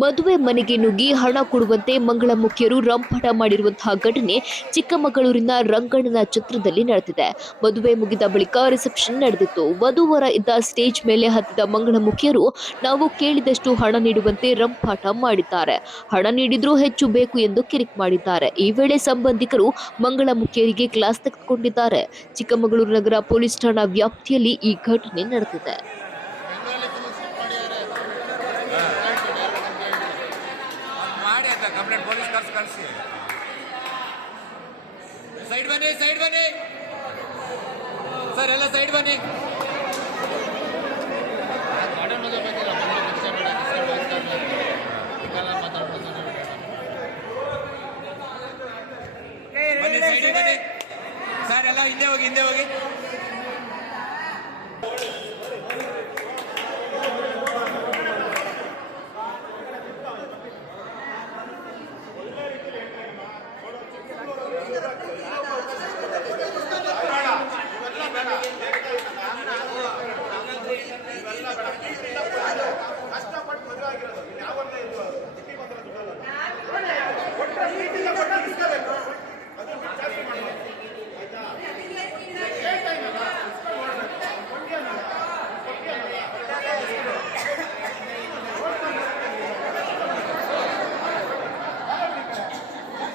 ಮದುವೆ ಮನೆಗೆ ನುಗ್ಗಿ ಹಣ ಕೊಡುವಂತೆ ಮಂಗಳಮುಖಿಯರು ರಂಪಾಟ ಮಾಡಿರುವಂತಹ ಘಟನೆ ಚಿಕ್ಕಮಗಳೂರಿನ ರಂಗಣ್ಣನ ಛತ್ರದಲ್ಲಿ ನಡೆದಿದೆ. ಮದುವೆ ಮುಗಿದ ಬಳಿಕ ರಿಸೆಪ್ಷನ್ ನಡೆದಿತ್ತು. ವಧುವರ ಇದ್ದ ಸ್ಟೇಜ್ ಮೇಲೆ ಹತ್ತಿದ ಮಂಗಳಮುಖಿಯರು ನಾವು ಕೇಳಿದಷ್ಟು ಹಣ ನೀಡುವಂತೆ ರಂಪಾಟ ಮಾಡಿದ್ದಾರೆ. ಹಣ ನೀಡಿದ್ರೂ ಹೆಚ್ಚು ಬೇಕು ಎಂದು ಕಿರಿಕ್ ಮಾಡಿದ್ದಾರೆ. ಈ ವೇಳೆ ಸಂಬಂಧಿಕರು ಮಂಗಳಮುಖಿಯರಿಗೆ ಕ್ಲಾಸ್ ತೆಗೆದುಕೊಂಡಿದ್ದಾರೆ. ಚಿಕ್ಕಮಗಳೂರು ನಗರ ಪೊಲೀಸ್ ಠಾಣಾ ವ್ಯಾಪ್ತಿಯಲ್ಲಿ ಈ ಘಟನೆ ನಡೆದಿದೆ. ಕಂಪ್ಲೇಂಟ್ ಪೊಲೀಸ್ ಕಳಿಸಿ ಸೈಡ್ ಬನ್ನಿ ಸರ್, ಎಲ್ಲ ಸೈಡ್ ಬನ್ನಿ. ಬನ್ನಿ ಸೈಡ್ ಬನ್ನಿ ಸರ್, ಎಲ್ಲ ಹಿಂದೆ ಹೋಗಿ